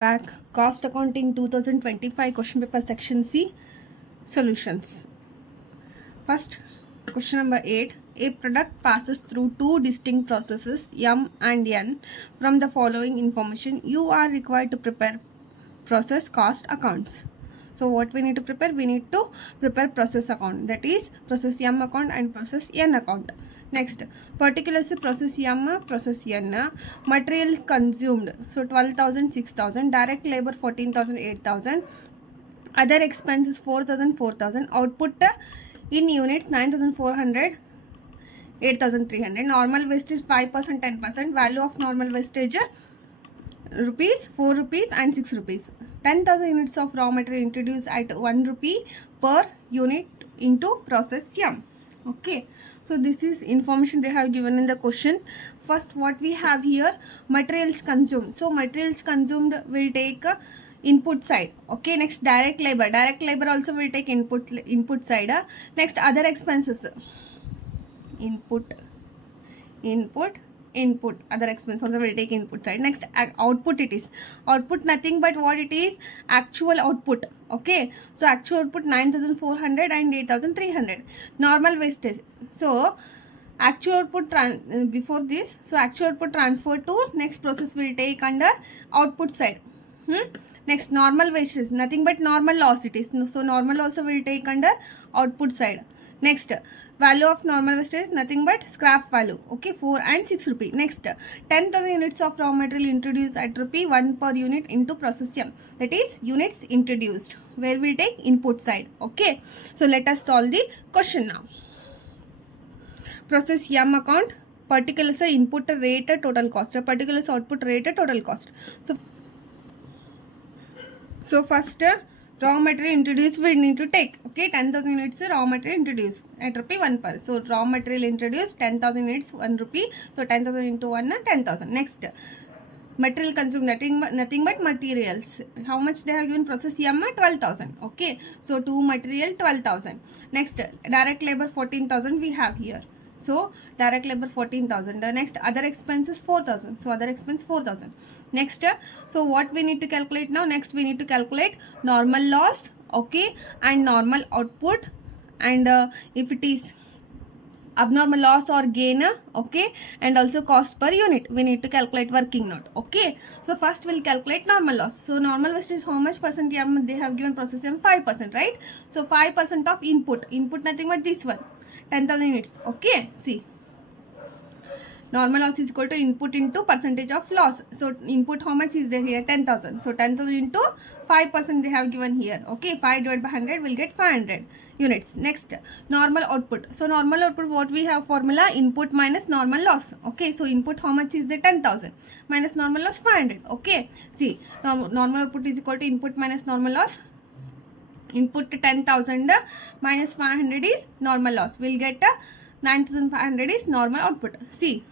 Back Cost Accounting 2025 question paper section C solutions. First question number 8. A product passes through two distinct processes M and N. From the following information, you are required to prepare process cost accounts. So what we need to prepare? We need to prepare process account, that is process M account and process N account. Next, particulars process M, process N, material consumed, so 12,000, 6,000, direct labor 14,000, 8,000, other expenses 4,000, 4,000, output in units 9,400, 8,300, normal wastage 5%, 10%, value of normal wastage rupees, 4 rupees and 6 rupees. 10,000 units of raw material introduced at 1 rupee per unit into process M. Okay, so this is information they have given in the question. First, what we have here, materials consumed. So materials consumed will take input side. Okay, next direct labor also will take input side. Next other expenses, input, other expense also will take input side. Next output, it is output nothing but what it is, actual output. Okay, so actual output 9,400 and 8,300. Normal wastage, so actual output before this, so actual output transfer to next process will take under output side. Next normal wastage, nothing but normal loss it is, so normal also will take under output side. Next, value of normal wastage, nothing but scrap value. Okay, 4 and 6 rupee. Next, 10,000 units of raw material introduced at rupee 1 per unit into process M. That is units introduced, where we take input side. Okay, so let us solve the question now. Process M account, particulars input rate total cost, particulars output rate total cost. So first, raw material introduced we need to take. Okay, 10,000 units raw material introduced at rupee 1 per. So raw material introduced 10,000 units 1 rupee. So 10,000 into 1 10,000. Next, material consumed, nothing but materials. How much they have given? Process M 12,000. Okay, so to material 12,000. Next, direct labor 14,000 we have here. So direct labor 14,000. Next, other expenses 4,000. So other expense 4,000. Next, so what we need to calculate now? Next, we need to calculate normal loss, okay, and normal output, and if it is abnormal loss or gain, okay, and also cost per unit, we need to calculate working note. Okay, so first we'll calculate normal loss. So normal waste is how much percent? They have given process M 5%, right? So 5% of input nothing but this one, 10,000 units. Okay, see, normal loss is equal to input into percentage of loss. So input how much is there here? 10,000. So 10,000 into 5% they have given here. Okay, 5 divided by 100 will get 500 units. Next, normal output. So normal output, what we have formula? Input minus normal loss. Okay, so input how much is there? 10,000 minus normal loss 500. Okay, see, normal output is equal to input minus normal loss. Input 10,000 minus 500 is normal loss. We'll get 9,500 is normal output. See,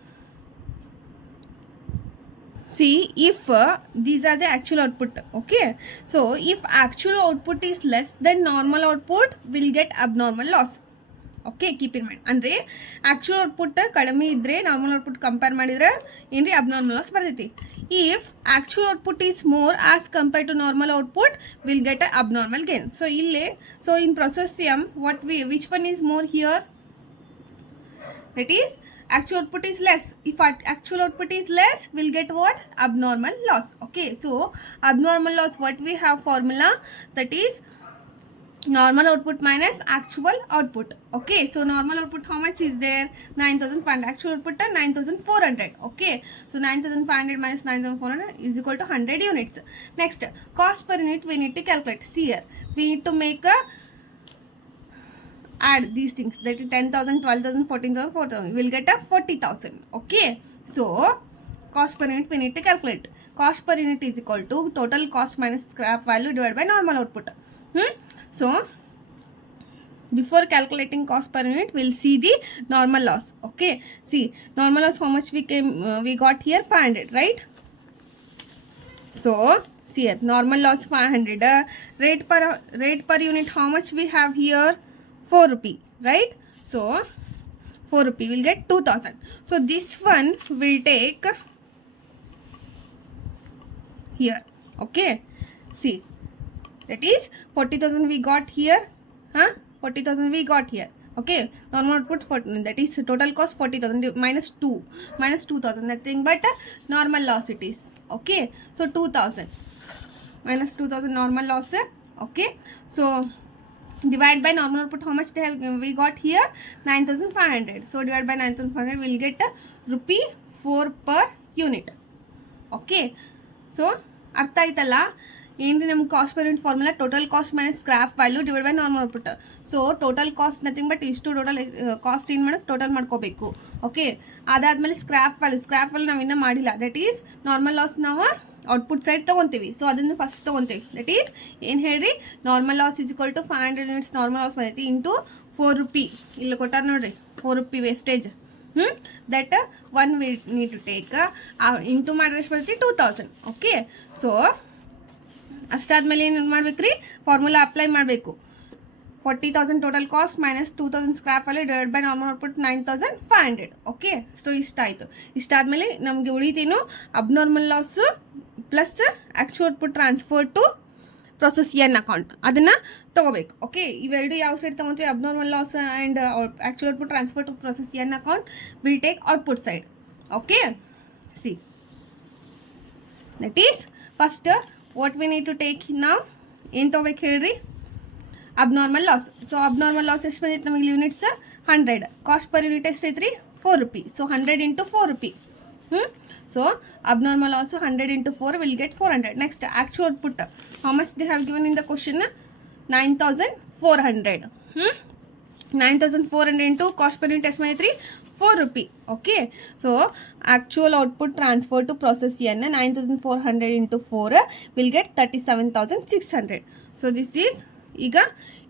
if these are the actual output. Okay, so if actual output is less than normal output, we'll get abnormal loss. Okay, keep in mind. Andre actual output kadami idre normal output compare madidre ಏನ್ರಿ abnormal loss ಬರ್ತೈತಿ. If actual output is more as compared to normal output, we'll get a abnormal gain. So ille, so in process M, which one is more here? That is actual output is less. If actual output is less, we'll get what? Abnormal loss. Okay, so abnormal loss, what we have formula? That is normal output minus actual output. Okay, so normal output how much is there? 9,500. Actual output 9,400. Okay, so 9,500 minus 9,400 is equal to 100 units. Next, cost per unit we need to calculate. See here, we need to make a add these things, that is 10,000, 12,000, 14,000, 4,000. We'll get a 40,000. Okay, so cost per unit we need to calculate. Cost per unit is equal to total cost minus scrap value divided by normal output. So before calculating cost per unit, we'll see the normal loss. Okay, see, normal loss how much we got here? 500, right? So see here, normal loss 500. Rate per unit how much we have here? 4 rupee, right? So 4 rupee will get 2,000. So this one will take here. Okay, see, that is 40,000 we got here, 40,000 we got here. Okay, normal output for that is total cost 40,000 minus 2,000, nothing but normal loss it is. Okay, so 2,000 minus 2,000 normal loss. Okay, so divide by normal output, how much we got here, 9,500. So divide by 9,500, we'll get rupee 4 per unit. Okay, so ಅರ್ಥ ಆಯ್ತಲ್ಲ ಏನು ನಮ್ಗೆ cost per unit formula, total cost minus scrap value divide by normal output. So total cost nothing but ಇಷ್ಟು total cost ಏನು ಮಾಡೋಕ್ಕೆ total ಮಾಡ್ಕೋಬೇಕು. Okay, ಅದಾದಮೇಲೆ scrap value ನಾವು ಇನ್ನೂ ಮಾಡಿಲ್ಲ. ದಟ್ ಈಸ್ ನಾರ್ಮಲ್ ಲಾಸ್ ನಾವು ಔಟ್ಪುಟ್ ಸೈಡ್ ತೊಗೊತೀವಿ. ಸೊ ಅದನ್ನು ಫಸ್ಟ್ ತೊಗೊತೀವಿ. ದಟ್ ಈಸ್ ಏನು ಹೇಳ್ರಿ, normal loss is equal to 500 units normal loss ಬಂದೈತಿ ಇಂಟು 4 ರೂಪಿ. ಇಲ್ಲಿ ಕೊಟ್ಟಾರ ನೋಡ್ರಿ 4 rupee wastage. That one we need to take into ಮಾಡಿದ್ರೆ ಎಷ್ಟು ಬರ್ತೈತಿ 2,000. ಓಕೆ, ಸೊ ಅಷ್ಟಾದ್ಮೇಲೆ ಏನು ಮಾಡ್ಬೇಕು ರೀ, ಫಾರ್ಮುಲಾ ಅಪ್ಲೈ ಮಾಡಬೇಕು. 40,000 total cost minus 2,000 scrap value divide by normal output 9,500. Okay, so ಇಷ್ಟ ಆಯಿತು. ಇಷ್ಟಾದಮೇಲೆ ನಮಗೆ ಉಳಿತೇನು, abnormal loss plus actual output transfer to process N account, ಅದನ್ನು ತೊಗೋಬೇಕು. ಓಕೆ, ಇವೆರಡು ಯಾವ ಸೈಡ್ ತೊಗೊತೀವಿ, abnormal loss and actual output transfer to process N account will take output side. Okay, see that is first what we need to take ನಾವು ಏನು ತೊಗೋಬೇಕು ಹೇಳ್ರಿ, abnormal loss. So abnormal loss ಎಷ್ಟು ಬಂದೈತೆ ನಮಗೆ ಯೂನಿಟ್ಸ್ 100. ಕಾಸ್ಟ್ ಪರ್ ಯೂನಿಟ್ ಎಷ್ಟು ಐತ್ರಿ 4 rupee. So 100 into 4 rupee. So abnormal loss 100 into 4 will get 400. Next, actual output, how much they have given in the question, 9,400. 9,400 into cost per unit test money 4 rupee. Okay, so actual output transfer to process n 9,400 into 4 will get 37,600. so this is ಈಗ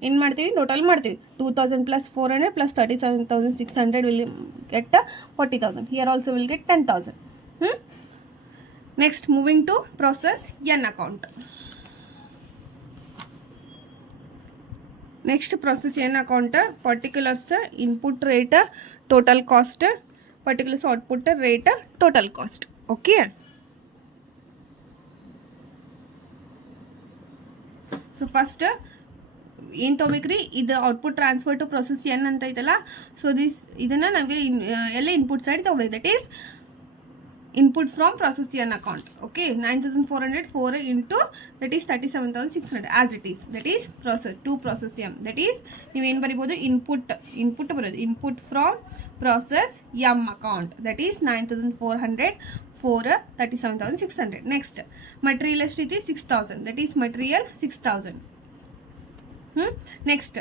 ಏನು ಮಾಡ್ತೀವಿ, total ಮಾಡ್ತೀವಿ. 2,000 plus 400 plus 37,600 will get 40,000. Here also will get 10,000. Next, moving to process n account. Next, process n account, particulars input rate, total cost, particulars output rate, total cost. Okay, so first ಏನು ತೊಗೋಬೇಕ್ರಿ, ಇದು output transfer to process N ಅಂತ ಐತಲ್ಲ. So ಇದನ್ನು ನಾವೇ ಎಲ್ಲ input side ತೊಗೋಬೇಕು. That is input from process N account. Okay, 9,400 4 into that is 37,600 as it is. That is process M. That is ನೀವೇನು ಬರಿಬೋದು, ಇನ್ಪುಟ್ ಬರೋದು input from process M account. That is 9,400 4 37,600. Next material ಎಷ್ಟು ಐತಿ 6,000. That is material 6,000. Next,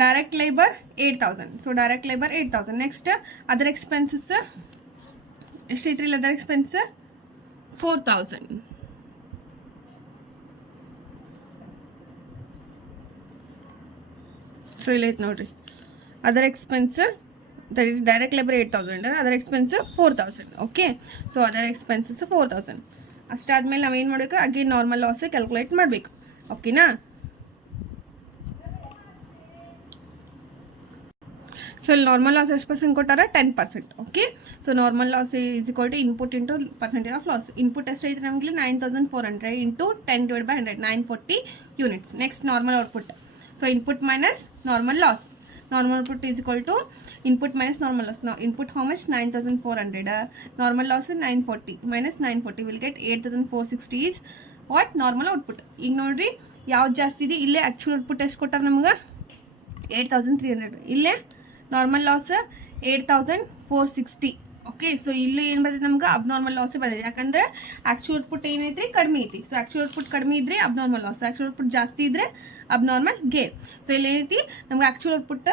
direct labor 8,000. so direct labor 8,000. Next, other expenses ಎಷ್ಟು other expense 4,000. so ಇಲ್ಲಿ ಐತೆ ನೋಡ್ರಿ, other expense, that is direct labor 8,000, other expense 4,000. okay, so other expenses 4,000. ಅಷ್ಟಾದ್ಮೇಲೆ ನಾವೇನು ಮಾಡಬೇಕು, again normal loss calculate ಮಾಡಬೇಕು. ಓಕೆನಾ. So ಇಲ್ಲಿ normal loss ಎಷ್ಟು ಪರ್ಸೆಂಟ್ ಕೊಟ್ಟಾರ, 10%. Okay, so normal loss is equal to input into percentage of loss. Input ಎಷ್ಟು ಐತೆ ನಮಗೆ 9,400 into 10 divide by 100 940 units. Next normal output. So input minus normal loss. Normal output is equal to input minus normal loss. Input how much 9,400, normal loss 940 minus 940 will get 8,460 is what normal output. ಈಗ ನೋಡಿರಿ ಯಾವ್ದು ಜಾಸ್ತಿ ಇದೆ, ಇಲ್ಲೇ actual output ಎಷ್ಟು ಕೊಟ್ಟಾರ ನಮ್ಗೆ 8,300, ಇಲ್ಲೇ ನಾರ್ಮಲ್ ಲಾಸ್ 8,460. ಓಕೆ, ಸೊ ಇಲ್ಲಿ ಏನು ಬರ್ತೈತೆ ನಮ್ಗೆ ಅಬ್ನಾರ್ಮಲ್ ಲಾಸೇ ಬಂದಿದೆ. ಯಾಕಂದರೆ ಆ್ಯಕ್ಚುಲ್ ಔಟ್ಪುಟ್ ಏನೈತಿ ಕಡಿಮೆ ಐತಿ. ಸೊ ಆ್ಯಕ್ಚುಲ್ ಔಟ್ಪುಟ್ ಕಡಿಮೆ ಇದ್ದರೆ ಅಬ್ನಾರ್ಮಲ್ ಲಾಸ್, ಆ್ಯಕ್ಚುಲ್ ಔಟ್ಪುಟ್ ಜಾಸ್ತಿ ಇದ್ದರೆ ಅಬ್ನಾರ್ಮಲ್ ಗೇನ್. ಸೊ ಇಲ್ಲಿ ಏನೈತಿ ನಮ್ಗೆ ಆ್ಯಕ್ಚುಲ್ ಔಟ್ಪುಟ್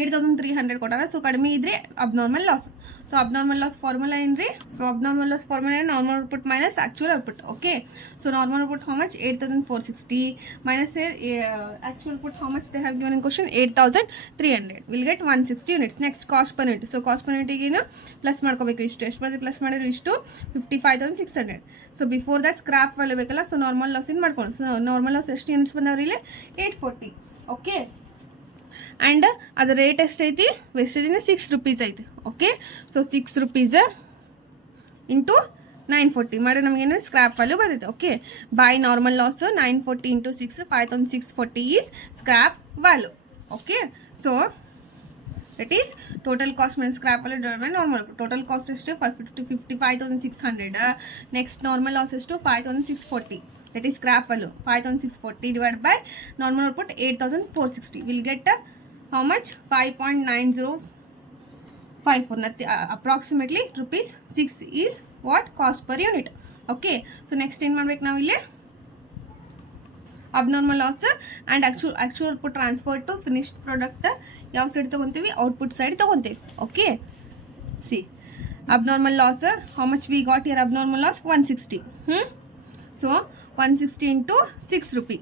8,300 ಕೊಟ್ಟಾರ. ಸೊ ಕಡಿಮೆ ಇದ್ದರೆ abnormal loss. So abnormal loss formula ಏನು ರೀ, so abnormal loss formula normal output minus actual output. Okay, so normal output how much 8,460 minus actual output how much they have given in question 8,300 will get 160 units. Next cost per unit. So cost per ಯೂನಿಟಿಗೇನು plus ಮಾಡ್ಕೋಬೇಕು. ಇಷ್ಟು ಎಷ್ಟು ಬಂದರೆ plus ಮಾಡಿದ್ರೆ ಇಷ್ಟು 55,600. So before that scrap value ಬೇಕಲ್ಲ. So normal loss ಏನು ಮಾಡ್ಕೊಂಡು, ಸೊ ನಾರ್ಮಲ್ ಲಾಸ್ ಎಷ್ಟು ಯೂನಿಟ್ಸ್ ಬಂದವ್ರಿ ಇಲ್ಲಿ 840. ಓಕೆ, ಆ್ಯಂಡ್ ಅದರ ರೇಟ್ ಎಷ್ಟೈತಿ, ವೇಸ್ಟೇಜಿನ 6 ರೂಪೀಸ್ ಐತಿ. ಓಕೆ, ಸೊ 6 ರೂಪೀಸ್ ಇಂಟು 940 ಮಾಡಿದ್ರೆ ನಮಗೇನು ಸ್ಕ್ರಾಪ್ ವ್ಯಾಲ್ಯೂ ಬರ್ತೈತೆ. Okay, by normal loss 940 into 6 5640 is scrap value. Okay, so that is total cost means scrap value divide by normal. Total cost ಎಷ್ಟು 55,600. Next normal loss ಎಷ್ಟು 5,640. that is scrap value 5640 divided by normal output 8460. We'll get how much 5.9054. Nothing, approximately rupees 6 is what cost per unit. Okay, so next in ಮಾಡ್ಬೇಕು ನಾವು ಇಲ್ಲಿ abnormal loss and actual output transfer to finished product ಯಾವ side ತಗೊಂತೀವಿ output side ತಗೊಂತೀವಿ. Okay, see abnormal loss, how much we got here? Abnormal loss 160. So 160 into 6 rupee.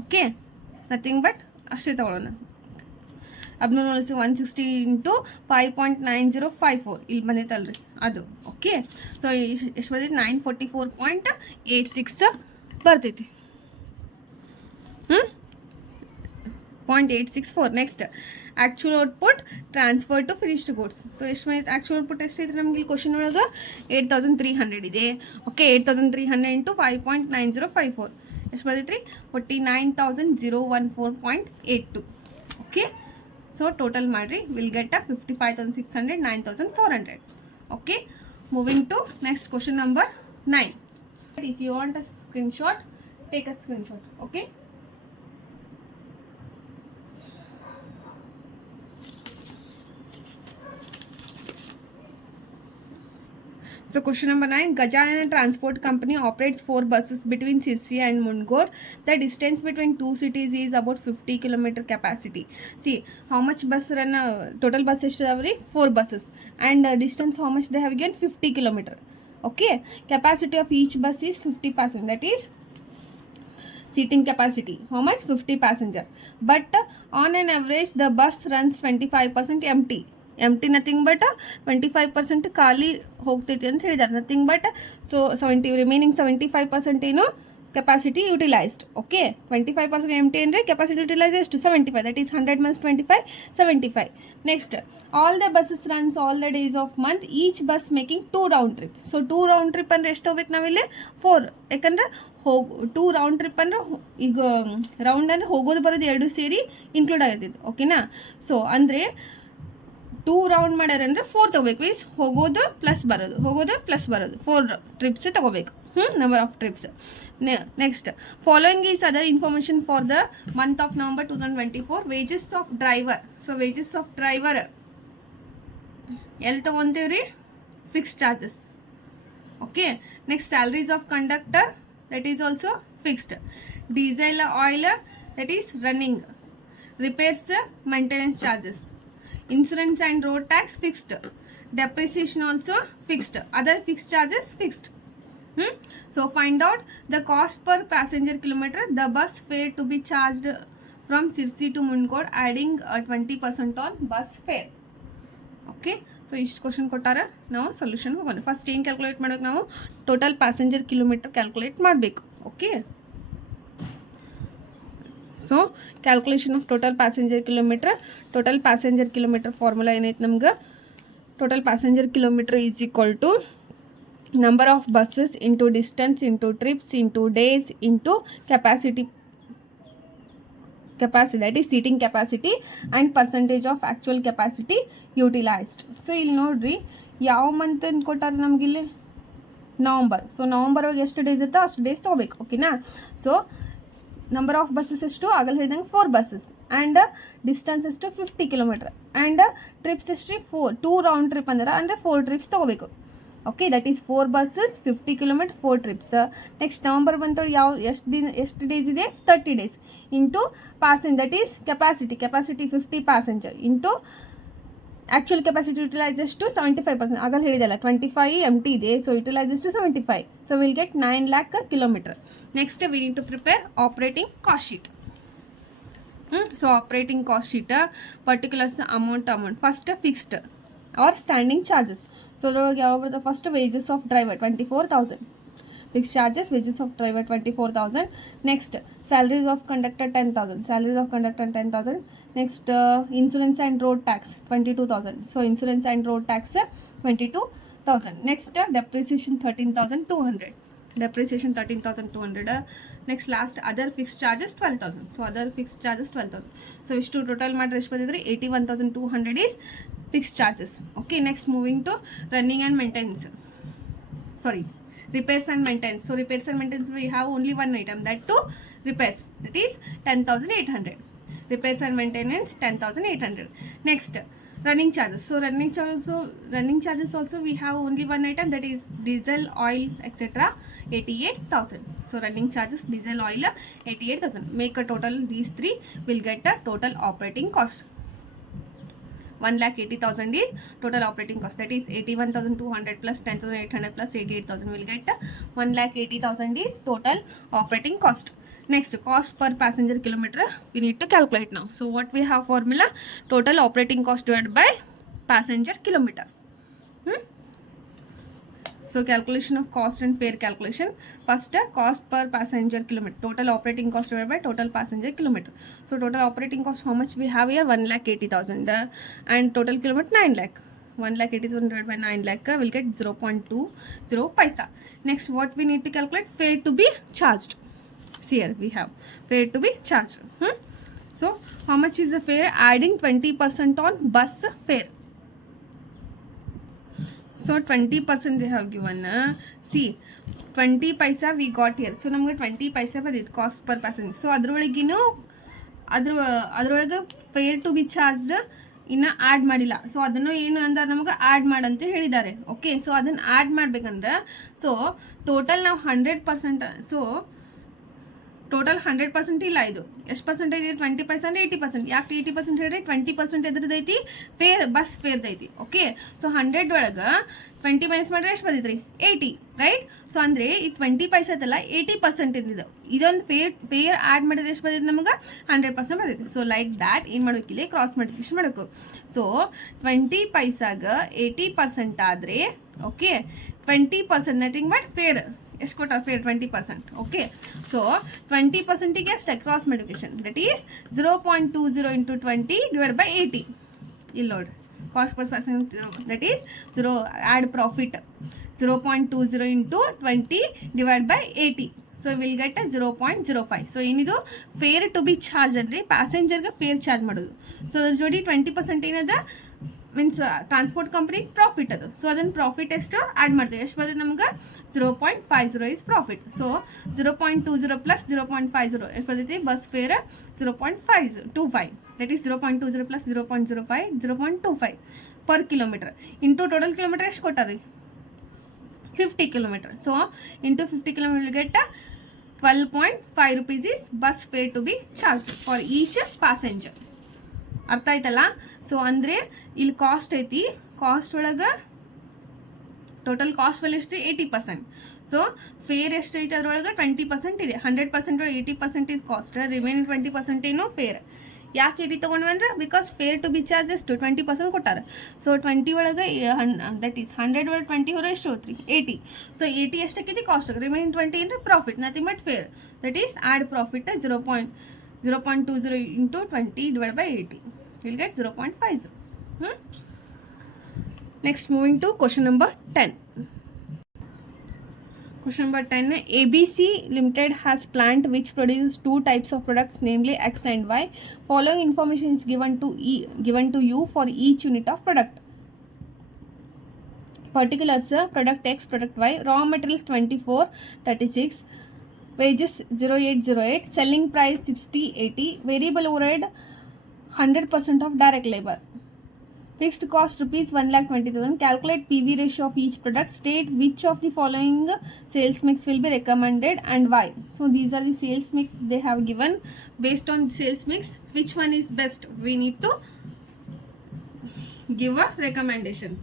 Okay, nothing but ಅಷ್ಟೇ ತಗೊಳ್ಳೋಣ. abnormal loss 160 into 5.9054 ಇಲ್ಲಿ ಬಂದೈತಲ್ರಿ ಅದು. Okay, so ಎಷ್ಟು ಬರ್ತೈತಿ 944.86 ಬರ್ತೈತಿ. 0.864. Next actual output transfer to finished goods. So ಎಷ್ಟು ಬಂದೈತೆ ಆ್ಯಕ್ಚುಲ್ ಔಟ್ಪುಟ್ ಎಷ್ಟೈತೆ ನಮ್ಗೆ ಇಲ್ಲಿ ಕ್ವಶನ್ ಒಳಗೆ 8300 ಇದೆ. ಓಕೆ, 8300 ಇಂಟು 5.9054 ಎಷ್ಟು ಬರ್ತೈತೆ ರೀ 49,014.82. ಓಕೆ, ಸೊ ಟೋಟಲ್ ಮಾಡಿರಿ will get 55,600 9,400. Okay, moving to next question number 9. If you want a screenshot, take a screenshot. Okay, so question number 9. Gajanana Transport Company operates 4 buses between Sirsi and Mundgod. The distance between two cities is about 50 km capacity. See how much bus run, total bus is 4 buses, and distance how much they have given 50 km. Okay, capacity of each bus is 50 passengers. That is seating capacity. How much? 50 passenger. But on an average the bus runs 25% empty. empty nothing but 25% ಖಾಲಿ ಹೋಗ್ತೈತಿ ಅಂತ ಹೇಳಿದ್ದಾರೆ. Nothing but so 70 remaining 75% ಏನು capacity utilised. Okay, 25% ಎಂಟಿ ಅಂದರೆ capacity utilise ಎಷ್ಟು 75. That is 100 minus 25 75. Next all the buses runs all the days of month each bus making 2 round trip. So 2 round trip ಅಂದರೆ ಎಷ್ಟು ಹೋಗ್ಬೇಕು ನಾವಿಲ್ಲಿ 4. ಯಾಕಂದ್ರೆ 2 ರೌಂಡ್ ಟ್ರಿಪ್ ಅಂದ್ರೆ ಈಗ ರೌಂಡ್ ಅಂದರೆ ಹೋಗೋದು ಬರೋದು ಎರಡು ಸೇರಿ ಇನ್ಕ್ಲೂಡ್ ಆಗತ್ತಿದ್ದು. ಓಕೆನಾ, ಸೊ ಅಂದರೆ 2 ರೌಂಡ್ ಮಾಡ್ಯಾರ ಅಂದರೆ 4 ತೊಗೋಬೇಕು. ಮೀನ್ಸ್ ಹೋಗೋದು ಪ್ಲಸ್ ಬರೋದು 4 ಟ್ರಿಪ್ಸ್ ತೊಗೋಬೇಕು. Number of trips. Next following is other information for the month of November 2024. Wages of driver. So wages of driver ಎಲ್ಲಿ ತೊಗೊತೀವ್ರಿ fixed charges. Okay, next salaries of conductor that is also fixed. Diesel oil that is running. Repairs maintenance charges. Insurance and road tax fixed. Depreciation also fixed. Other fixed charges fixed. So find out the cost per passenger kilometer the bus fare to be charged from Sirsi to Mundgod, adding 20% on bus fare. Okay, so ಇಷ್ಟು question ಕೊಟ್ಟಾರ. ನಾವು solution ಹೋಗೋಣ. First ಏನು calculate ಮಾಡೋಕೆ ನಾವು total passenger kilometre calculate ಮಾಡಬೇಕು. Okay, so calculation of total passenger kilometre formula ಏನೈತೆ ನಮ್ಗೆ total passenger kilometre is equal to number of buses into distance into trips into days into capacity that is seating capacity and percentage of actual capacity utilised. ಸೊ ಇಲ್ಲಿ ನೋಡಿರಿ ಯಾವ month ಅಂತ ಕೊಟ್ಟಾರೆ ನಮಗಿಲ್ಲಿ November. So November ಒಳಗೆ ಎಷ್ಟು days ಇರ್ತೋ ಅಷ್ಟು days ತೊಗೋಬೇಕು. ಓಕೆನಾ, ಸೊ ನಂಬರ್ ಆಫ್ ಬಸ್ಸಸ್ ಎಷ್ಟು ಆಗಲ್ಲ ಹೇಳಿದಂಗೆ 4 ಬಸ್ಸಸ್ ಆ್ಯಂಡ್ ಡಿಸ್ಟೆನ್ಸ್ ಎಷ್ಟು 50 ಕಿಲೋಮೀಟರ್ ಆ್ಯಂಡ್ ಟ್ರಿಪ್ಸ್ ಎಷ್ಟು 2 ರೌಂಡ್ ಟ್ರಿಪ್ ಅಂದರೆ 4 ಟ್ರಿಪ್ಸ್ ತೊಗೋಬೇಕು. Okay, that is 4 buses 50 kilometre 4 trips. Next November ಬಂತು ಯಾವ ಎಷ್ಟು ಡೇಸ್ ಇದೆ 30 days into passenger that is capacity 50 passenger into actual capacity utilise ಎಷ್ಟು 75%. ಆಗಲ್ಲ ಹೇಳಿದಲ್ಲ 25 empty ಇದೆ. ಸೊ ಯುಟಿಲೈಸ್ ಎಷ್ಟು 75. So will get 9 lakh kilometre. Next we need to prepare operating cost sheet. So operating cost sheet particulars amount first fixed or standing charges. So ಅದ್ರೊಳಗೆ ಯಾವ ಬರ್ತದೆ first wages of driver 24,000 fix charges. Wages of driver 24,000. Next salaries of conductor 10,000. Next insurance and road tax 22,000. So insurance and road tax 22,000. 1000. Next depreciation 13,200. Depreciation 13,200. Next last other fixed charges 12,000. So other fixed charges 12,000. So which to total matter 81,200 is fixed charges. Okay, next moving to running and maintenance. Sorry, repairs and maintenance. So repairs and maintenance we have only one item, that too repairs, that is 10,800. Repairs and maintenance 10,800. Next running charges. So running charges also we have only one item, that is diesel, oil, etc. 88,000. So running charges, diesel, oil 88,000. Make a total, these three will get a total operating cost. 1,80,000 is total operating cost, that is 81,200 plus 10,800 plus 88,000 will get 1,80,000 is total operating cost. Next, cost per passenger kilometer we need to calculate now. So what we have formula, total operating cost divided by passenger kilometer. So calculation of cost and fare calculation. First, cost per passenger kilometer, total operating cost divided by total passenger kilometer. So total operating cost, how much we have here, 1,80,000 and total kilometer 9 lakh. 1,80,000 divided by 9 lakh will get 0.20 paisa. Next, what we need to calculate, fare to be charged. See here we have fare to be charged. So how much is the fare? Adding 20% on bus fare. So 20% they have given. See, 20 paisa we got here. So ನಮಗೆ 20 paisa ಬಂದಿದೆ cost per passenger. So ಅದರೊಳಗಿನೂ ಅದರೊಳಗೆ fair to B charged ಇನ್ನು add ಮಾಡಿಲ್ಲ. So ಅದನ್ನು ಏನು ಅಂದ್ರೆ ನಮಗೆ add ಮಾಡಂತ ಹೇಳಿದ್ದಾರೆ. ಓಕೆ, ಸೊ ಅದನ್ನು ಆ್ಯಡ್ ಮಾಡ್ಬೇಕಂದ್ರೆ ಸೊ ಟೋಟಲ್ ನಾವು 100%, ಸೊ ಟೋಟಲ್ 100% ಇಲ್ಲ, ಇದು ಎಷ್ಟು ಪರ್ಸೆಂಟೇಜ್ ಇದೆ, 20% ಅಂದರೆ 80%. ಯಾಕೆ 80% ಹೇಳಿದ್ರೆ 20% ಎದ್ರದೈತಿ ಫೇರ್, ಬಸ್ ಫೇರ್ದೈತಿ. ಓಕೆ, ಸೊ 100 ಒಳಗೆ 20 ಮೈನಸ್ ಮಾಡಿದ್ರೆ ಎಷ್ಟು ಬಂದಿದ್ರಿ, 80, ರೈಟ್. ಸೊ ಅಂದರೆ ಈ 20 ಪೈಸೆ ಐತಲ್ಲ 80% ಇದ್ದಿದ್ದು. ಇದೊಂದು ಫೇರ್ ಆ್ಯಡ್ ಮಾಡಿದ್ರೆ ಎಷ್ಟು ಬಂದಿದ್ದು ನಮಗೆ 100% ಬಂದೈತಿ. ಸೊ ಲೈಕ್ ದ್ಯಾಟ್ ಏನು ಮಾಡ್ಬೇಕು, ಇಲ್ಲಿ ಕ್ರಾಸ್ ಮಲ್ಟಿಪ್ಲಿಕೇಶನ್ ಮಾಡಬೇಕು. ಸೊ 20 ಪೈಸಾಗ 80% ಆದರೆ ಓಕೆ 20% ನಥಿಂಗ್ ಬಟ್ ಫೇರ್ ಎಷ್ಟು ಕೊಟ್ಟಾರೆ, ಫೇರ್ 20%. ಓಕೆ, ಸೊ 20%ಗೆ ಅಷ್ಟೇ cross multiplication, that is 0.20 into 20 divide by 80. ಇಲ್ಲಿ ನೋಡ್ರಿ, cost per percent that is 0, add profit 0.20 into 20 divide by 80. So will get 0.05. So ಏನಿದು fair to be charge ಅಂದರೆ ಪ್ಯಾಸೆಂಜರ್ಗೆ fair charge ಮಾಡೋದು. So ಅದ್ರ ಜೋಡಿ 20% ಏನದ means transport company profit ಅದು. So ಅದನ್ನು ಪ್ರಾಫಿಟ್ ಎಷ್ಟು ಆ್ಯಡ್ ಮಾಡ್ತೀವಿ, ಎಷ್ಟು ಬರ್ತದೆ ನಮ್ಗೆ 0.50 ಇಸ್ ಪ್ರಾಫಿಟ್. ಸೊ 0.20 ಪ್ಲಸ್ 0.50 ಎಷ್ಟು ಬರ್ತೈತಿ, bus fare 0.525, that is 0.20 plus 0.05 0.25 per kilometre into total kilometre ಎಷ್ಟು ಕೊಟ್ಟಾರಿ, 50 kilometre. So into 50 kilometre get 12.5 rupees is bus fare to be charged for each passenger. ಅರ್ಥ ಆಯ್ತಲ್ಲ. ಸೊ ಅಂದರೆ ಇಲ್ಲಿ ಕಾಸ್ಟ್ ಐತಿ, cost ಒಳಗೆ total cost value ಎಷ್ಟು 80%. So fair ಎಷ್ಟು ಐತಿ ಅದ್ರೊಳಗೆ 20% ಇದೆ. 100% ಒಳಗೆ 80% ಇದು ಕಾಸ್ಟ್, ರಿಮೈನಿಂಗ್ 20% ಏನು ಫೇರ್. ಯಾಕೆ 80 ತೊಗೊಂಡ್ವಿ ಅಂದ್ರೆ because fare to be charge ಎಷ್ಟು 20% ಕೊಟ್ಟಾರೆ. ಸೊ 20 ಒಳಗೆ ದಟ್ ಈಸ್ 100 ಒಳಗೆ 20 ಹೊರ ಎಷ್ಟು ಹೋತ್ರಿ 80. ಸೊ 80 ಎಷ್ಟಕ್ಕೈತಿ ಕಾಸ್ಟ್, ರಿಮೈನಿಂಗ್ 20 ಅಂದರೆ profit, nothing but fair, that is add profit 0.20 into 20 divide by 80 will get 0.50. Next, moving to question number 10. Question number 10. ABC Limited has plant which produces two types of products, namely X and Y. Following information is given to you for each unit of product. Particulars: product X, product Y. Raw materials 2436, wages 0808, selling price 6080, variable overhead 100% of direct labor. Fixed cost rupees 1,20,000. Calculate PV ratio of each product. State which of the following sales mix will be recommended and why. So these are the sales mix they have given. Based on sales mix, which one is best, we need to give a recommendation.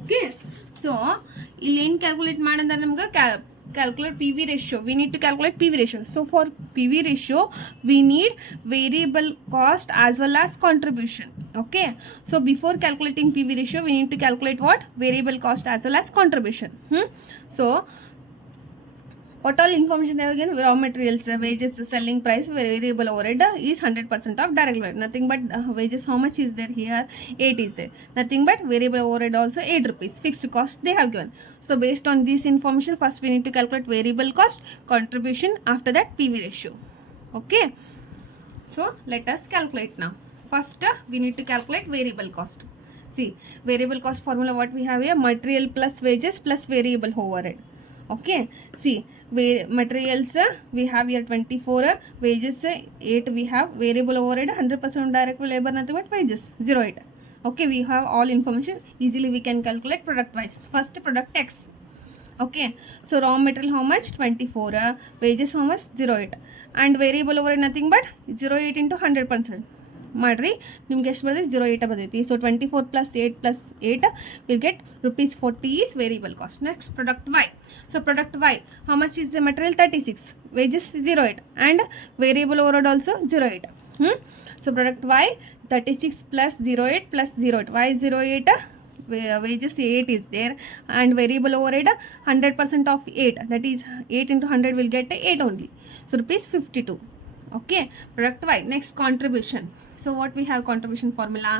Okay, so ಇಲ್ಲಿ ಏನು calculate ಮಾಡಂದ್ರೆ ನಮ್ಗೆ calculate PV ratio. We need to calculate PV ratio. So for PV ratio we need variable cost as well as contribution. Okay, so before calculating PV ratio we need to calculate what, variable cost as well as contribution. So What all information they have given? Raw materials, wages, selling price, variable overhead is 100% of direct overhead. Nothing but wages, how much is there here? 8 is there. Nothing but variable overhead also 8 rupees. Fixed cost they have given. So based on this information, first we need to calculate variable cost, contribution, after that PV ratio. Okay. So let us calculate now. First we need to calculate variable cost. See, variable cost formula what we have here? Material plus wages plus variable overhead. Okay, see, materials we have here 24, wages 8 we have, variable overhead 100% direct labor, nothing but wages 08. Okay, we have all information, easily we can calculate product wise. First product X. Okay, so raw material how much? 24, wages how much? 08, and variable overhead nothing but 08 into 100%. ಮಾಡ್ರಿ ನಿಮ್ಗೆ ಎಷ್ಟು ಬರ್ತೈತಿ 08 ಬರ್ತೈತಿ. So 24 plus 8 plus 8 will get ₹40 is variable cost. Next product Y. So product Y, how much is the material? 36, wages 08, and variable overhead also 08. So product Y 36 plus 08 plus 08. Why 08? Wages 8 is there, and variable overhead 100% of 8, that is 8 into 100 will get 8 only. So ₹52. Okay, product Y. Next contribution. So what we have contribution formula?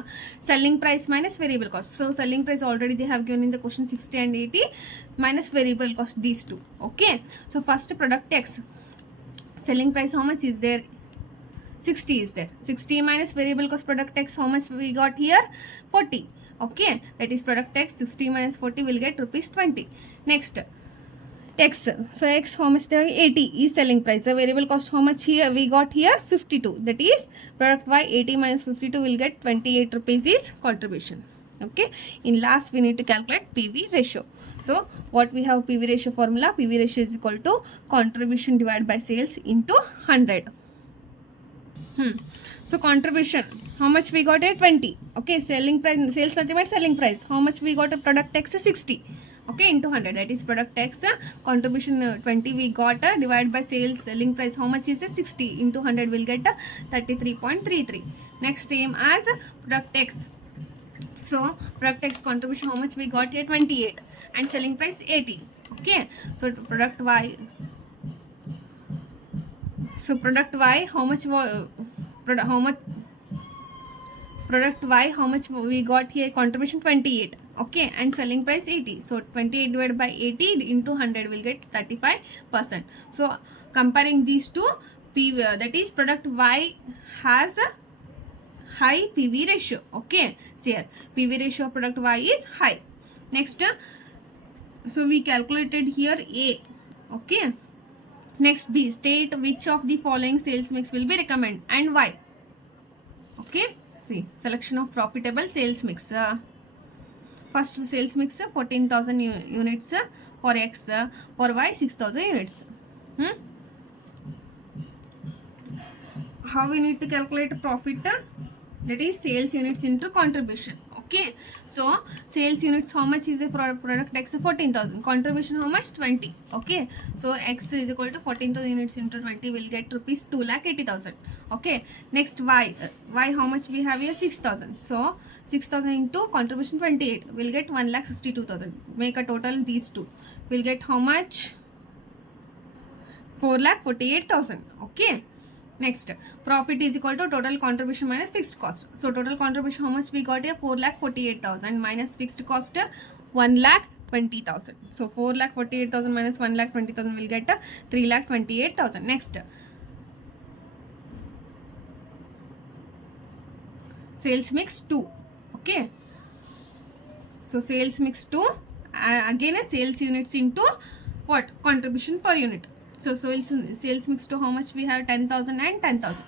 Selling price minus variable cost. So selling price already they have given in the question 60 and 80 minus variable cost, these two. Okay, so first product X, selling price how much is there? 60 is there. 60 minus variable cost product X, how much we got here? 40. Okay, that is product X. 60 minus 40 will get ₹20. Next X. So X how much there? 80 is selling price. The variable cost how much here we got here? 52. That is product Y. 80 minus 52 will get 28 rupees is contribution. Okay, in last we need to calculate PV ratio. So what we have PV ratio formula? PV ratio is equal to contribution divided by sales into 100. So contribution, how much we got here? 20. Okay, selling price, sales nothing but selling price. How much we got a product X? 60. Okay, into 100, that is product X. Contribution 20 we got, divided by sales selling price how much is 60 into 100 will get 33.33. Next same as product X. So product X contribution how much we got here? 28, and selling price 80. Okay, so product Y. So product Y how much product Y how much we got here? Contribution 28. Okay, and selling price 80. So 28 divided by 80 into 100 will get 35%. So comparing these two, PV, that is product Y has a high PV ratio. Okay, see here PV ratio of product Y is high. Next, so we calculated here A. Okay, next B, state which of the following sales mix will be recommended, and why. Okay, see selection of profitable sales mix. First sales mix 14,000 units for X, for Y 6,000 units. How we need to calculate profit? That is sales units into contribution. Okay, so sales units how much is a product X? 14,000. Contribution how much? 20. Okay, so X is equal to 14,000 units into 20 will get ₹2,80,000. Okay, next Y. Y how much we have here? 6,000. So 6,000 into contribution 28 will get 1,62,000. Make a total, these two will get how much? 4,48,000. Okay, next profit is equal to total contribution minus fixed cost. So total contribution how much we got here? 4,48,000 minus fixed cost 1,20,000. So 4,48,000 minus 1,20,000 will get 3,28,000. Next sales mix 2. Okay, so sales mix 2, again a sales units into what? Contribution per unit. So sales mix 2 how much we have? 10,000 and 10,000.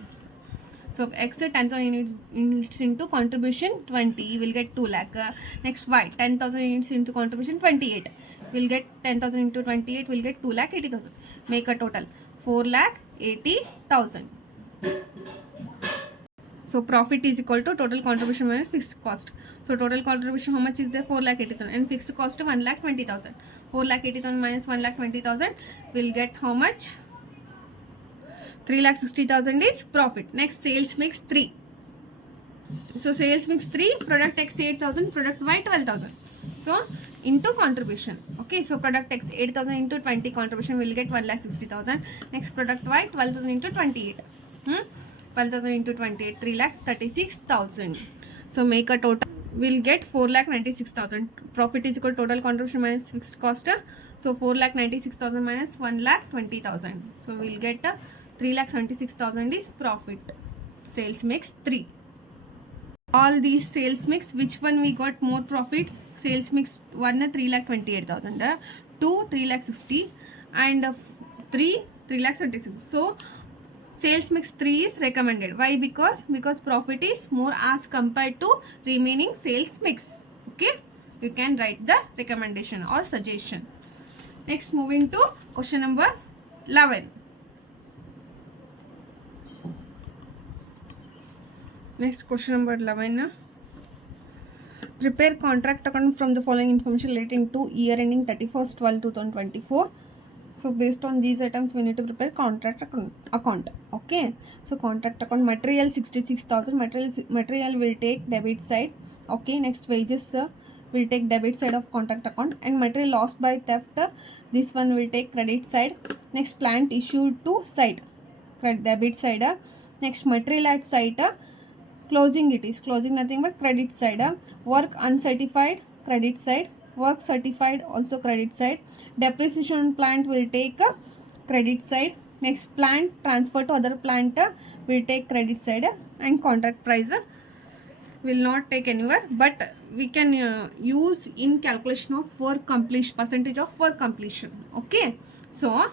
So X 10,000 units into contribution 20 will get 2 lakh. Next Y 10,000 units into contribution 28 will get 10,000 into 28 will get 2,80,000. Make a total 4,80,000. So profit is equal to total contribution minus fixed cost. So total contribution how much is there? 4,80,000, and fixed cost 1,20,000. 4,80,000 minus 1,20,000 will get how much? 3,60,000 is profit. Next sales mix 3. So sales mix 3, product X 8,000, product Y 12,000. So into contribution. Okay, so product X 8,000 into 20 contribution will get 1,60,000. Next product Y 12,000 into 28. 12,000 into 28 3,36,000. So make a total, will get 4,96,000. Profit is equal to total contribution minus fixed cost. So 4,96,000 minus 1,20,000. So we'll get 3,76,000 is profit. Sales mix 3. All these sales mix, which one we got more profits? Sales mix 1 3,28,000, 2 3,60,000 and 3 3,76,000. So sales mix 3 is recommended. Why? Because profit is more as compared to remaining sales mix. Okay, you can write the recommendation or suggestion. Next, moving to question number 11. Next, question number 11. Prepare contract account from the following information relating to year ending 31st/12/2024. So based on these items, we need to prepare contract account. Okay, so contract account, material 66,000. Material will take debit side. Okay, next wages will take debit side of contract account, and material lost by theft, this one will take credit side. Next, plant issued to site, debit side. Next, material at site, closing, it is closing nothing but credit side. Work uncertified, credit side. Work certified, also credit side. Depreciation on plant will take credit side. Next, plant transfer to other plant will take credit side, and contract price will not take anywhere, but we can use in calculation of work completion, percentage of work completion. Okay, so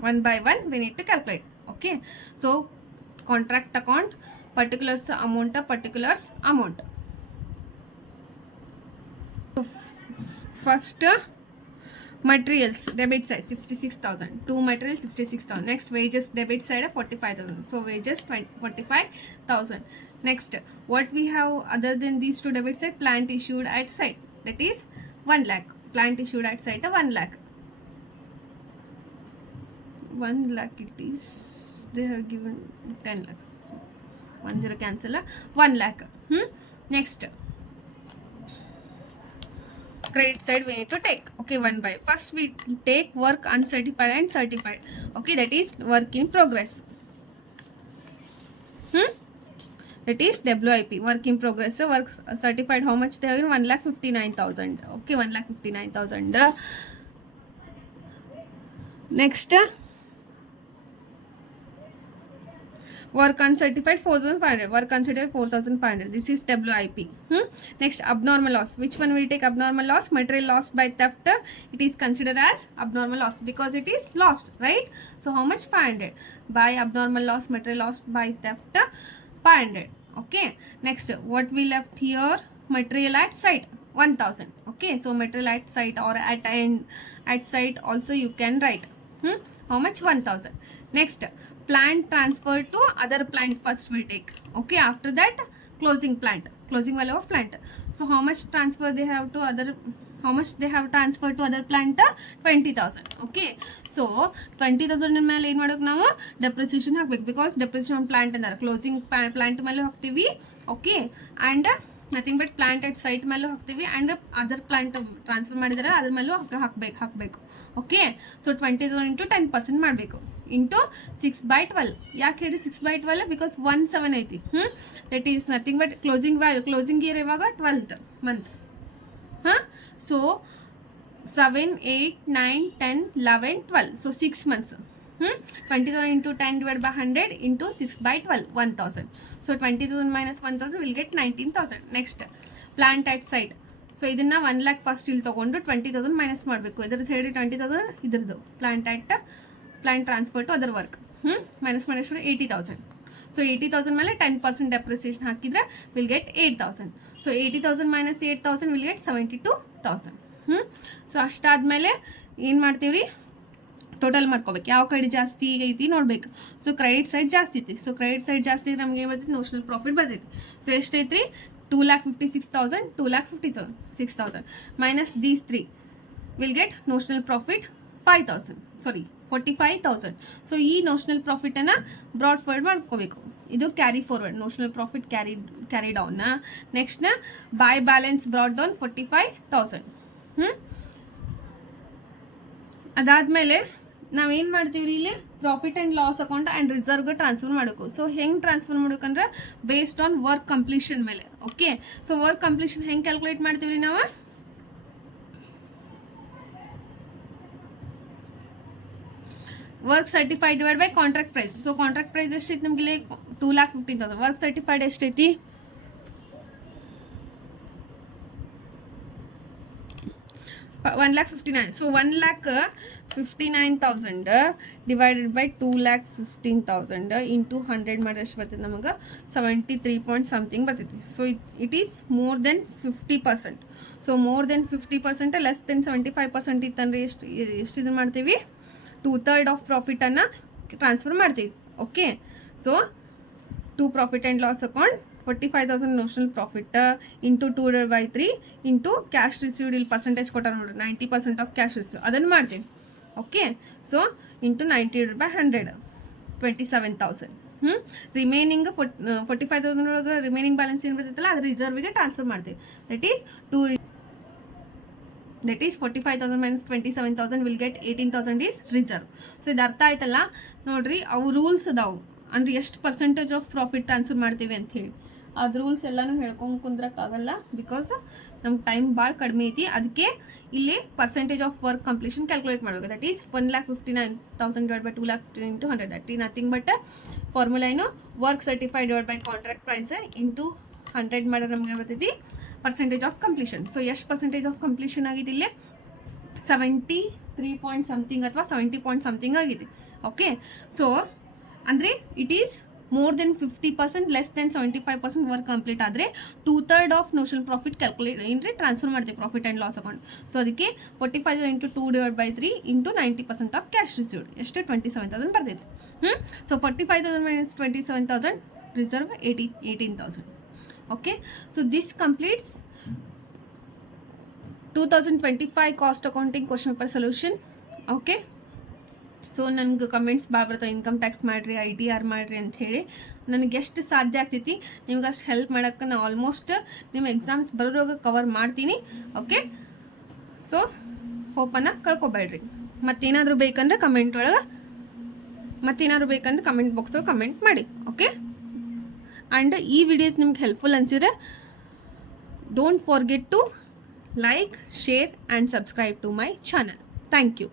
one by one we need to calculate. Okay, so contract account, particulars amount. So first, materials debit side 66,000, 2 materials 66,000. Next, wages debit side 45,000. So wages 45,000. Next, what we have other than these two debit side? Plant issued at site, that is 1 lakh. Plant issued at site 1 lakh. 1 lakh it is, they have given 10 lakhs. So 1 0 cancel, 1 lakh. Next, credit side we need to take. Okay, one by. First we take work uncertified and certified. Okay, that is work in progress. That is WIP, work in progress. So work certified, how much they have? 1,59,000. Okay, 1,59,000. Next, work uncertified 4,500. Work uncertified 4,500. This is WIP. Next, abnormal loss. Which one will take abnormal loss? Material lost by theft. It is considered as abnormal loss because it is lost, right? So how much? 500. By abnormal loss, material lost by theft, 500. Okay. Next, what we left here? Material at site 1,000. Okay. So material at site or at end at site also you can write. How much? 1,000. Next, plant transfer to other plant first we take. Okay, after that closing plant, closing value of plant. So how much transfer they have to other, how much they have transferred to other plant? 20,000. Okay, so 20,000 ಮೇಲೆ ಏನು ಮಾಡೋಕೆ ನಾವು depreciation ಹಾಕಬೇಕು, because depreciation plant ಅಂದರೆ closing plant ಮೇಲೆ ಹಾಕ್ತೀವಿ. Okay, and nothing but plant at site ಮೇಲೂ ಹಾಕ್ತೀವಿ, ಆ್ಯಂಡ್ ಅದರ್ ಪ್ಲಾಂಟ್ ಟ್ರಾನ್ಸ್ಫರ್ ಮಾಡಿದರೆ ಅದ್ರ ಮೇಲೂ ಹಾಕಬೇಕು. ಓಕೆ, ಸೊ 20,000 ಇಂಟು 10% ಮಾಡಬೇಕು, ಇಂಟು 6/12. ಯಾಕೆ ಹೇಳಿ 6/12? ಬಿಕಾಸ್ 1/7 ಐತಿ. That is nothing but closing value, closing year ಯಾವಾಗ? 12th month. So 7, 8, 9, 10, 11, 12. So 6 months. 20,000 into 10 divided by 100 into 6/12, 1,000. So 20,000 minus 1,000 will get 19,000. Next, plant at site. So ಇದನ್ನು 1 lakh first ಇಲ್ಲಿ ತೊಗೊಂಡು 20,000 minus ಮಾಡಬೇಕು. ಇದ್ರದ್ದು ಹೇಳಿ 20,000 ಇದ್ರದ್ದು plant transfer to other work minus ಮಾಡಿದ್ರೆ 80,000. So 80,000 ಮೇಲೆ 10% ಡೆಪ್ರಿಸಿಯೇಷನ್ ಹಾಕಿದ್ರೆ will get 8,000. So 80,000 minus 8,000 will get 72,000. So ಅಷ್ಟಾದಮೇಲೆ ಏನು ಮಾಡ್ತೀವಿ ರೀ? ಟೋಟಲ್ ಮಾಡ್ಕೋಬೇಕು, ಯಾವ ಕಡೆ ಜಾಸ್ತಿ ಐತಿ ನೋಡ್ಬೇಕು. ಸೊ ಕ್ರೆಡಿಟ್ ಸೈಡ್ ಜಾಸ್ತಿ ಐತಿ. ಸೊ ಕ್ರೆಡಿಟ್ ಸೈಡ್ ಜಾಸ್ತಿ ಇದ್ರೆ ನಮ್ಗೆ ಏನು ಬರ್ತೈತಿ? ನೋಷನಲ್ ಪ್ರಾಫಿಟ್ ಬರ್ತೈತಿ. ಸೊ ಎಷ್ಟೈತ್ರಿ? 2,56,000, 2,56,000 minus these 3 will get notional profit 5,000, sorry 45,000. So ಈ ನೋಷನಲ್ ಪ್ರಾಫಿಟನ್ನು ಬ್ರಾಡ್ ಫಾರ್ವರ್ಡ್ ಮಾಡ್ಕೋಬೇಕು. ಇದು carry forward, notional profit carry down. Next by balance brought down 45,000. ಅದಾದಮೇಲೆ ನಾವೇನು ಮಾಡ್ತೀವಿ ಇಲ್ಲಿ profit and loss account and ರಿಸರ್ವ್ಗೆ ಟ್ರಾನ್ಸ್ಫರ್ ಮಾಡಬೇಕು. ಸೊ ಹೆಂಗೆ ಟ್ರಾನ್ಸ್ಫರ್ ಮಾಡ್ಬೇಕಂದ್ರೆ ಬೇಸ್ಡ್ ಆನ್ ವರ್ಕ್ ಕಂಪ್ಲೀಷನ್ ಮೇಲೆ. ಓಕೆ, ಸೊ ವರ್ಕ್ ಕಂಪ್ಲೀಷನ್ ಹೆಂಗೆ ಕ್ಯಾಲ್ಕುಲೇಟ್ ಮಾಡ್ತೀವಿ ರೀ ನಾವು? Work certified divide by contract price. So contract price ಎಷ್ಟೈತಿ ನಮ್ಗೆ ಇಲ್ಲಿ 2,15,000. ವರ್ಕ್ ಸರ್ಟಿಫೈಡ್ ಎಷ್ಟೈತಿ? 1,59,000. ಸೊ 1,59,000 ಡಿವೈಡೆಡ್ ಬೈ 2,15,000 ಇಂಟು 100 ಮಾಡಿದ್ರೆ ಎಷ್ಟು ಬರ್ತೈತೆ ನಮಗೆ? 73 ಪಾಯಿಂಟ್ ಸಮಥಿಂಗ್ ಬರ್ತೈತಿ. So it is more than 50%. So more than 50%, less than 75% ಇತ್ತಂದ್ರೆ ಎಷ್ಟು ಇದು ಮಾಡ್ತೀವಿ? 2/3 ಆಫ್ ಪ್ರಾಫಿಟನ್ನು ಟ್ರಾನ್ಸ್ಫರ್ ಮಾಡ್ತೀವಿ. Okay, so to profit and loss account 45,000 notional profit into 2/3 into cash received. ಇಲ್ಲಿ ಪರ್ಸೆಂಟೇಜ್ ಕೊಟ್ಟಾರ ನೋಡ್ರಿ, 90% ಆಫ್ ಕ್ಯಾಶ್ ರಿಸೀವ್, ಅದನ್ನು ಮಾಡ್ತೀವಿ. Okay, so into 90/100 27,000. ರಿಮೈನಿಂಗ್ 45,000 ಒಳಗೆ ರಿಮೈನಿಂಗ್ ಬ್ಯಾಲೆನ್ಸ್ ಏನು ಬರ್ತೈತಲ್ಲ ಅದು ರಿಸರ್ವಿಗೆ ಟ್ರಾನ್ಸ್ಫರ್ ಮಾಡ್ತೀವಿ. That is 45,000 minus 27,000 will get 18,000 is reserve. So ಇದು ಅರ್ಥ ಆಯ್ತಲ್ಲ ನೋಡ್ರಿ. ಅವು ರೂಲ್ಸ್ ಅದಾವು ಅಂದ್ರೆ ಎಷ್ಟು ಪರ್ಸೆಂಟೇಜ್ ಆಫ್ ಪ್ರಾಫಿಟ್ ಟ್ರಾನ್ಸ್ಫರ್ ಮಾಡ್ತೀವಿ ಅಂತ ಹೇಳಿ. ಅದು ರೂಲ್ಸ್ ಎಲ್ಲನೂ ಹೇಳ್ಕೊಂಡು ಕುಂದ್ರಕ್ಕಾಗಲ್ಲ, ಬಿಕಾಸ್ ನಮ್ಗೆ ಟೈಮ್ ಭಾಳ ಕಡಿಮೆ ಐತಿ. ಅದಕ್ಕೆ ಇಲ್ಲಿ percentage of work completion calculate ಮಾಡಬೇಕು. That is 1,59,000 divide by 2,15,000 into 100. That ಈ ನಥಿಂಗ್ ಬಟ್ ಫಾರ್ಮುಲಾ ಏನು? Work certified divide by contract price into 100 ಮಾಡಿದ್ರೆ ನಮ್ಗೆ ಬರ್ತೈತಿ ಪರ್ಸೆಂಟೇಜ್ ಆಫ್ ಕಂಪ್ಲೀಷನ್. ಸೊ ಎಷ್ಟು ಪರ್ಸೆಂಟೇಜ್ ಆಫ್ ಕಂಪ್ಲೀಷನ್ ಆಗಿದೆ ಇಲ್ಲಿ? 73 ಪಾಯಿಂಟ್ ಸಮಥಿಂಗ್ ಅಥವಾ 70 ಪಾಯಿಂಟ್ ಸಮಥಿಂಗ್ ಆಗಿದೆ. ಓಕೆ, ಸೊ ಅಂದರೆ it is more than 50%, less than 75% ವರ್ಕ್ ಕಂಪ್ಲೀಟ್ ಆದರೆ 2/3 ಆಫ್ ನೋಷನಲ್ ಪ್ರಾಫಿಟ್ ಕ್ಯಾಲ್ಕುಲೇಟ್ ಏನ್ರಿ ಟ್ರಾನ್ಸ್ಫರ್ ಮಾಡ್ತೀವಿ profit and loss account. So ಅದಕ್ಕೆ 45,000 into 2/3 into 90% of cash received ಎಷ್ಟು? 27,000 ಬರ್ತೈತೆ. So 45,000 minus 27,000 reserve 18,000. Okay, so this completes 2025 cost accounting question paper solution. Okay, so ನನಗೆ comments ಭಾಳ ಬರ್ತಾವೆ, ಇನ್ಕಮ್ ಟ್ಯಾಕ್ಸ್ ಮಾಡಿರಿ, ITR ಮಾಡಿರಿ ಅಂತ ಹೇಳಿ. ನನಗೆ ಎಷ್ಟು ಸಾಧ್ಯ ಆಗ್ತೈತಿ ನಿಮ್ಗೆ ಅಷ್ಟು ಹೆಲ್ಪ್ ಮಾಡೋಕ್ಕೆ ನಾನು ಆಲ್ಮೋಸ್ಟ್ ನಿಮ್ಮ ಎಕ್ಸಾಮ್ಸ್ ಬರೋವಾಗ ಕವರ್ ಮಾಡ್ತೀನಿ. ಓಕೆ, ಸೊ ಹೋಪನ್ನು ಕಳ್ಕೊಬೇಡ್ರಿ. ಮತ್ತೇನಾದರೂ ಬೇಕಂದ್ರೆ ಕಮೆಂಟ್ ಬಾಕ್ಸಲ್ಲಿ ಕಮೆಂಟ್ ಮಾಡಿ. ಓಕೆ, ಆ್ಯಂಡ್ ಈ ವಿಡಿಯೋಸ್ ನಿಮ್ಗೆ ಹೆಲ್ಪ್ಫುಲ್ ಅನಿಸಿದ್ರೆ don't forget to like, share and subscribe to my channel. Thank you.